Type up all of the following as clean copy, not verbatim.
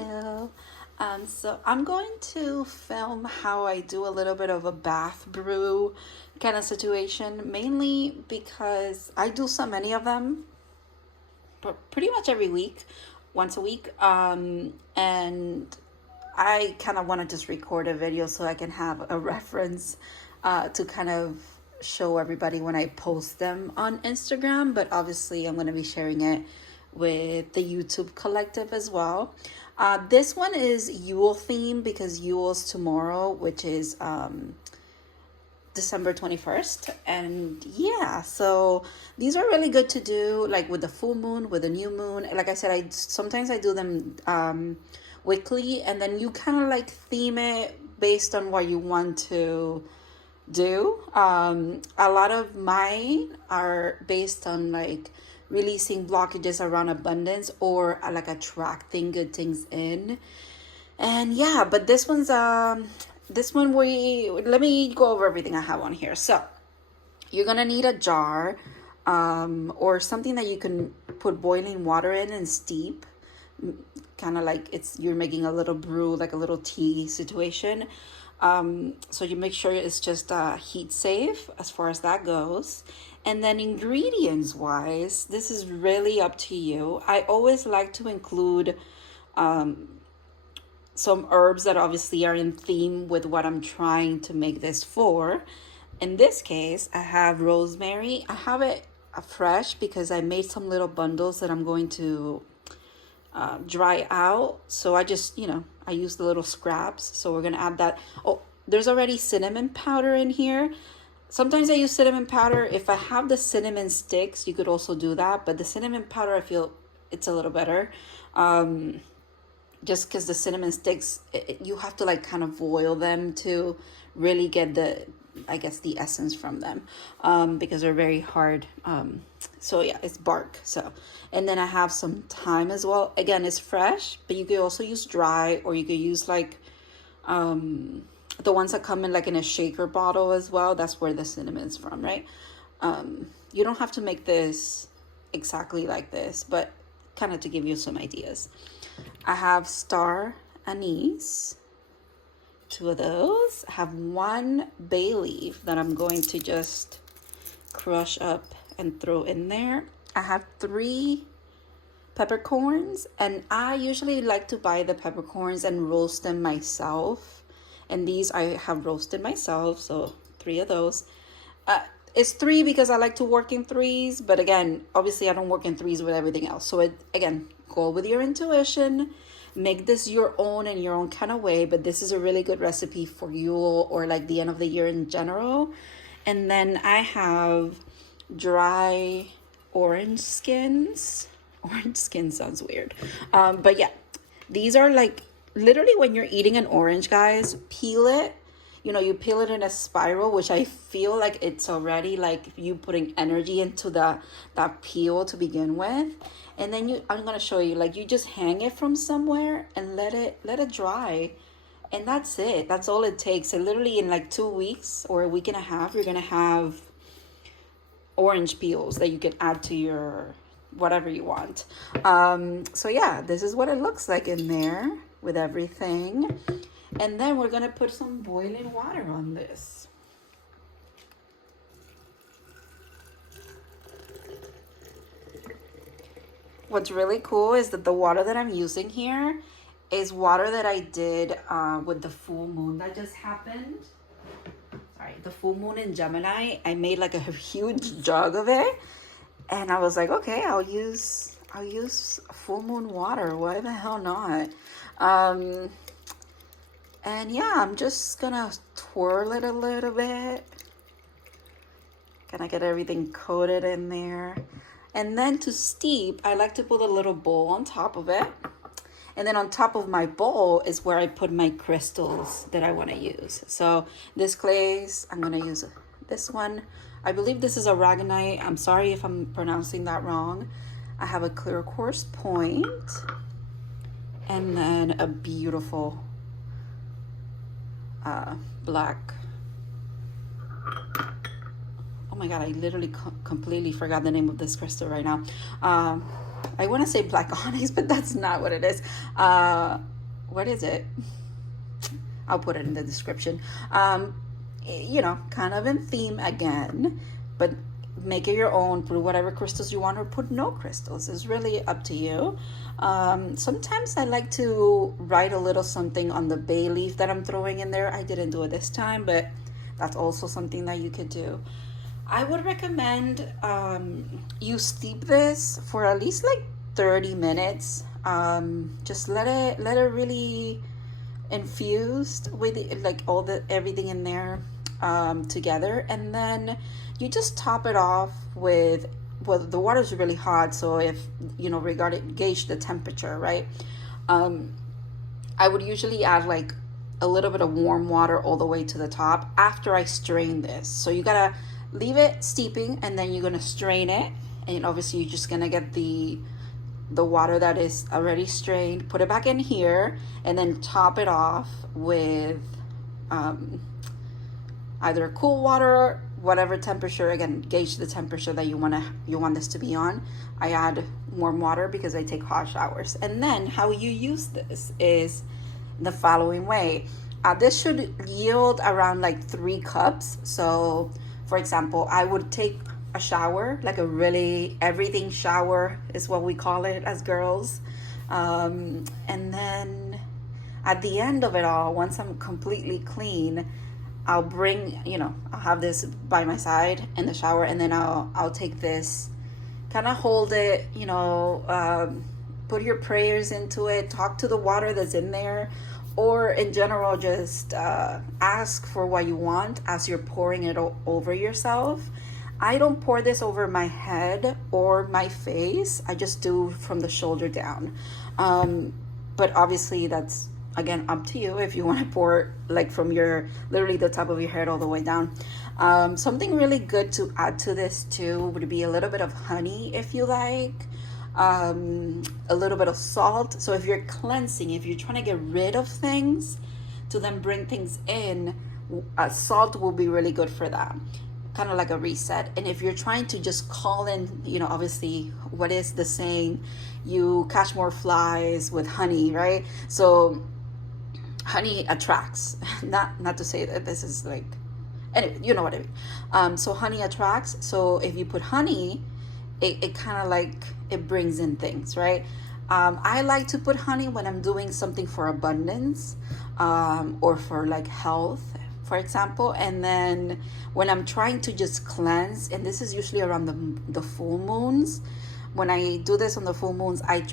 Hello. So I'm going to film how I do a little bit of a bath brew kind of situation, mainly because I do so many of them pretty much every week, once a week. And I kind of want to just record a video so I can have a reference to kind of show everybody when I post them on Instagram. But obviously, I'm going to be sharing it with the YouTube collective as well. This one is Yule theme because Yule's tomorrow, which is December 21st. And yeah, so these are really good to do like with the full moon, with the new moon. Like I said, I sometimes do them weekly, and then you kind of like theme it based on what you want to do. A lot of mine are based on like releasing blockages around abundance or like attracting good things in. And yeah, but this one let me go over everything I have on here. So you're gonna need a jar or something that you can put boiling water in and steep, kind of like you're making a little brew, like a little tea situation. So you make sure it's just heat safe as far as that goes. And then ingredients wise, this is really up to you. I always like to include some herbs that obviously are in theme with what I'm trying to make this for. In this case, I have rosemary. I have it fresh because I made some little bundles that I'm going to dry out. So I just, I use the little scraps. So we're going to add that. Oh, there's already cinnamon powder in here. Sometimes I use cinnamon powder. If I have the cinnamon sticks, you could also do that. But the cinnamon powder, I feel it's a little better. Just because the cinnamon sticks, you have to like kind of boil them to really get the essence from them, because they're very hard. So yeah, it's bark. So, and then I have some thyme as well. Again, it's fresh, but you could also use dry, or you could use like the ones that come in like in a shaker bottle as well. That's where the cinnamon's from, right? You don't have to make this exactly like this, but kind of to give you some ideas. I have star anise, 2 of those. I have 1 bay leaf that I'm going to just crush up and throw in there. I have 3 peppercorns, and I usually like to buy the peppercorns and roast them myself. And these I have roasted myself, so 3 of those. It's 3 because I like to work in 3s, but again, obviously I don't work in 3s with everything else. So again, go with your intuition. Make this your own in your own kind of way, but this is a really good recipe for Yule or like the end of the year in general. And then I have dry orange skins. Orange skin sounds weird. But yeah, these are like literally when you're eating an orange, guys, peel it. You peel it in a spiral, which I feel like it's already like you putting energy into that peel to begin with. And then I'm going to show you, like you just hang it from somewhere and let it dry. And that's it. That's all it takes. And literally in like 2 weeks or a week and a half, you're going to have orange peels that you can add to your whatever you want. So yeah, this is what it looks like in there with everything. And then we're going to put some boiling water on this. What's really cool is that the water that I'm using here is water that I did with the full moon that just happened. Sorry, the full moon in Gemini. I made like a huge jug of it. And I was like, okay, I'll use full moon water. Why the hell not? And yeah, I'm just gonna twirl it a little bit. Gonna get everything coated in there. And then to steep, I like to put a little bowl on top of it. And then on top of my bowl is where I put my crystals that I want to use. So this glaze, I'm gonna use this one. I believe this is aragonite. I'm sorry if I'm pronouncing that wrong. I have a clear quartz point. And then a beautiful black. Oh my god, I literally completely forgot the name of this crystal right now. I want to say black onyx, but that's not what it is. What is it? I'll put it in the description. You know, kind of in theme again, but make it your own. Put whatever crystals you want, or put no crystals. It's really up to you. Sometimes I like to write a little something on the bay leaf that I'm throwing in there. I didn't do it this time, but that's also something that you could do. I would recommend you steep this for at least like 30 minutes. Just let it really infused with it, like everything in there together, and then you just top it off with, well, the water is really hot, so if you know, gauge the temperature, right? I would usually add like a little bit of warm water all the way to the top after I strain this. So you gotta leave it steeping, and then you're gonna strain it, and obviously you're just gonna get the water that is already strained, put it back in here, and then top it off with either cool water, whatever temperature. Again, gauge the temperature that you want this to be on. I add warm water because I take hot showers. And then how you use this is the following way. This should yield around like 3 cups. So for example, I would take a shower, like a really everything shower is what we call it as girls. And then at the end of it all, once I'm completely clean, I'll bring, you know, I'll have this by my side in the shower, and then I'll take this, kind of hold it, you know, put your prayers into it, talk to the water that's in there, or in general, just ask for what you want as you're pouring it over yourself. I don't pour this over my head or my face. I just do from the shoulder down. But obviously that's, again, up to you if you want to pour like from literally the top of your head all the way down. Something really good to add to this too would be a little bit of honey if you like. A little bit of salt. So if you're cleansing, if you're trying to get rid of things to then bring things in, salt will be really good for that. Kind of like a reset. And if you're trying to just call in, you know, obviously what is the saying, you catch more flies with honey, right? So honey attracts. Not to say that this is like, anyway, you know what I mean. So honey attracts. So if you put honey, it kind of like, it brings in things, right? I like to put honey when I'm doing something for abundance, or for like health, for example. And then when I'm trying to just cleanse, and this is usually around the full moons, when I do this on the full moons, I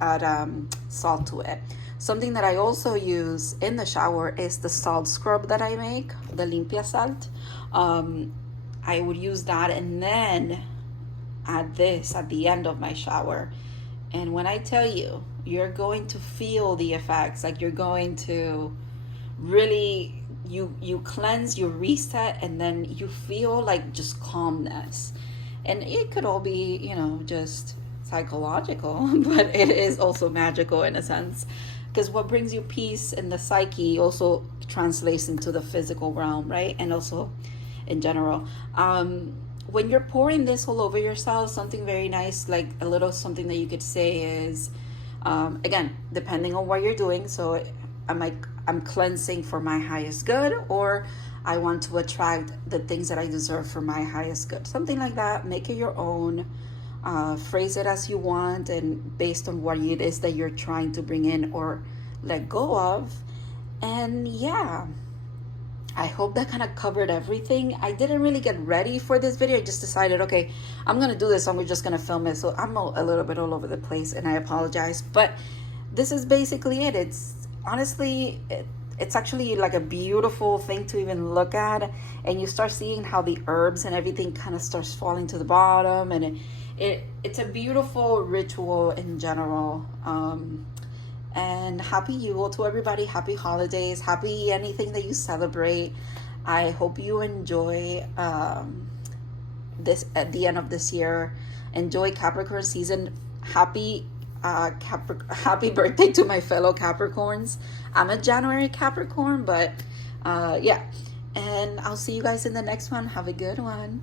add salt to it. Something that I also use in the shower is the salt scrub that I make, the limpia salt. I would use that and then add this at the end of my shower. And when I tell you, you're going to feel the effects, like you're going to really, you cleanse, you reset, and then you feel like just calmness. And it could all be, you know, just psychological, but it is also magical in a sense, because what brings you peace in the psyche also translates into the physical realm, right? And also in general. When you're pouring this all over yourself, something very nice, like a little something that you could say is, again, depending on what you're doing. So I'm cleansing for my highest good, or I want to attract the things that I deserve for my highest good. Something like that. Make it your own. Phrase it as you want, and based on what it is that you're trying to bring in or let go of. And yeah, I hope that kind of covered everything. I didn't really get ready for this video. I just decided, okay, I'm gonna do this and we're just gonna film it. So I'm a little bit all over the place, and I apologize, but this is basically it. It's honestly, it's actually like a beautiful thing to even look at, and you start seeing how the herbs and everything kind of starts falling to the bottom, and it's a beautiful ritual in general. And happy Yule to everybody. Happy holidays. Happy anything that you celebrate. I hope you enjoy this at the end of this year. Enjoy Capricorn season. Happy birthday to my fellow Capricorns. I'm a January Capricorn, but yeah. And I'll see you guys in the next one. Have a good one.